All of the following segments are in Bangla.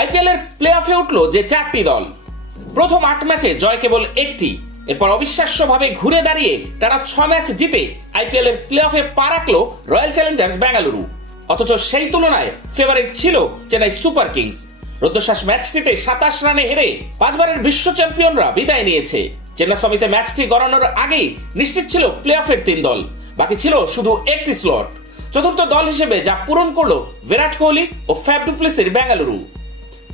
আইপিএল এর প্লে অফে উঠল যে 4টি দল। প্রথম 8 ম্যাচে জয় কেবল একটি। এরপর অবিশ্বাস্যভাবে ঘুরে দাঁড়িয়ে টানা 6 ম্যাচ জিতে আইপিএল এর প্লে অফে পা রাখলো রয়্যাল চ্যালেঞ্জার্স বেঙ্গালুরু। অথচ সেই তুলনায় ফেভারিট ছিল চেন্নাই সুপার কিংস। রুদ্ধশ্বাস ম্যাচটিতে 27 রানে হেরে 5 বারের বিশ্ব চ্যাম্পিয়নরা বিদায় নিয়েছে। চেন্নাস্বামীতে ম্যাচটি গড়ানোর আগেই নিশ্চিত ছিল প্লে অফের 3 দল, বাকি ছিল শুধু একটি স্লট। চতুর্থ দল হিসেবে যা পূরণ করলো বিরাট কোহলি ও ফ্যাফ ডু প্লেসির বেঙ্গালুরু।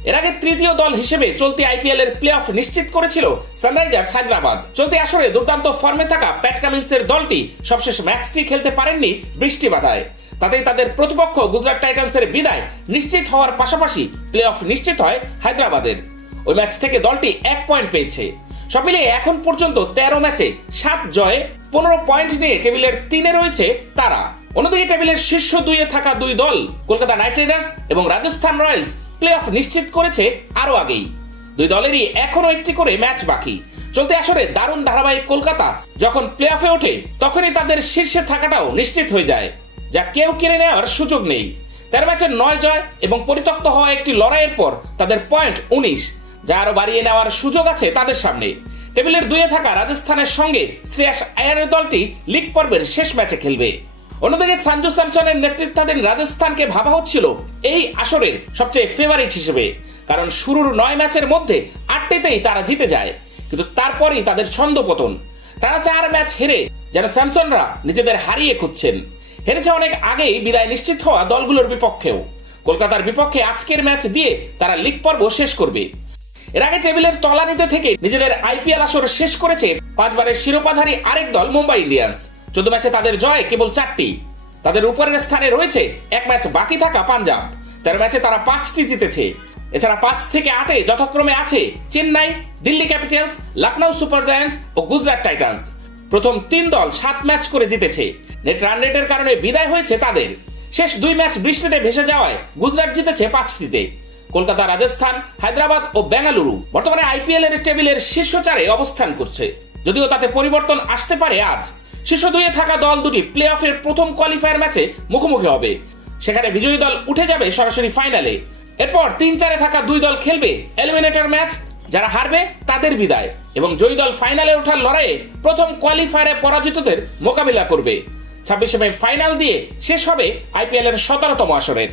এর আগে তৃতীয় দল হিসেবে চলতি আইপিএল এর প্লে অফ নিশ্চিত করেছিল সানরাইজার্স হায়দ্রাবাদ। চলতি আসরে দুর্দান্ত ফর্মে থাকা প্যাট কামিন্সের দলটি সবশেষ ম্যাচটি খেলতে পারেননি বৃষ্টি বাধায়। তাতেই তাদের প্রতিপক্ষ গুজরাট টাইটান্সের বিদায় নিশ্চিত হওয়ার পাশাপাশি প্লে অফ নিশ্চিত হয় হায়দ্রাবাদের। ওই ম্যাচ থেকে দলটি 1 পয়েন্ট পেয়েছে। সব মিলিয়ে এখন পর্যন্ত 13 ম্যাচে 7 জয়ে 15 পয়েন্ট নিয়ে টেবিলের 3-এ রয়েছে তারা। অন্যদিকে টেবিলের শীর্ষ 2-এ থাকা 2 দল কলকাতা নাইট রাইডার্স এবং রাজস্থান রয়্যালস প্লে অফ নিশ্চিত করেছে আরো আগেই। 2 দলেরই এখনো একটি করে ম্যাচ বাকি। চলতি আসরে দারুণ ধারাবাহিক কলকাতা যখন প্লে অফে ওঠে তখনই তাদের শীর্ষে থাকাটাও নিশ্চিত হয়ে যায়, যা কেউ কেড়ে নেওয়ার সুযোগ নেই। 13 ম্যাচের 9 জয় এবং পরিত্যক্ত হওয়া একটি লড়াইয়ের পর তাদের পয়েন্ট 19, যা আরো বাড়িয়ে নেওয়ার সুযোগ আছে তাদের সামনে। টেবিলের 2-এ থাকা রাজস্থানের সঙ্গে শ্রেয়াস আয়ারের দলটি লিগ পর্বের শেষ ম্যাচে খেলবে। অন্যদিকে সঞ্জু স্যামসনের নেতৃত্বাধীন রাজস্থানকে ভাবা হচ্ছিল এই আসরের সবচেয়ে ফেভারিট হিসেবে, কারণ শুরুর 9 ম্যাচের মধ্যে 8টিতেই তারা জিতে যায়। কিন্তু তারপরই তাদের ছন্দপতন। টানা 4 ম্যাচ হেরে যেন স্যামসনরা নিজেদের হারিয়ে খুঁজছেন। হেরেছে অনেক আগেই বিদায় নিশ্চিত হওয়া দলগুলোর বিপক্ষেও। কলকাতার বিপক্ষে আজকের ম্যাচ দিয়ে তারা লিগ পর্ব শেষ করবে। এর আগে টেবিলের তলানিতে থেকে নিজেদের আইপিএল আসর শেষ করেছে 5 বারের শিরোপাধারী আরেক দল মুম্বাই ইন্ডিয়ান্স। 14 ম্যাচে তাদের জয় কেবল 4টি। তাদের উপরের স্থানে রয়েছে 1 ম্যাচ বাকি থাকা পাঞ্জাব। 13 ম্যাচে তারা 5টি জিতেছে। এছাড়া 5 থেকে 8-এ যথাক্রমে আছে Chennai, Delhi capitals, Lucknow super giants ও গুজরাট টাইটান্স। প্রথম 3 দল 7 ম্যাচ করে জিতেছে। নেট রান রেটের কারণে বিদায় হয়েছে তাদের। শেষ 2 ম্যাচ বৃষ্টিতে ভেসে যাওয়ায় গুজরাট জিতেছে 5টিতে। কলকাতা, রাজস্থান, হায়দ্রাবাদ ও বেঙ্গালুরু বর্তমানে আইপিএল এর টেবিলের শীর্ষ 4-এ অবস্থান করছে, যদিও তাতে পরিবর্তন আসতে পারে আজ। শীর্ষ 2-এ থাকা দল দুটি প্লে অফের প্রথম কোয়ালিফায়ার ম্যাচে মুখোমুখি হবে। সেখানে বিজয়ী দল উঠে যাবে সরাসরি ফাইনালে। এরপর 3-4-এ থাকা 2 দল খেলবে এলিমিনেটর ম্যাচ। যারা হারবে তাদের বিদায় এবং জয়ী দল ফাইনালে ওঠার লড়াইয়ে প্রথম কোয়ালিফায়ারে পরাজিতদের মোকাবিলা করবে। 26 মে ফাইনাল দিয়ে শেষ হবে আইপিএল এর 17তম আসরের।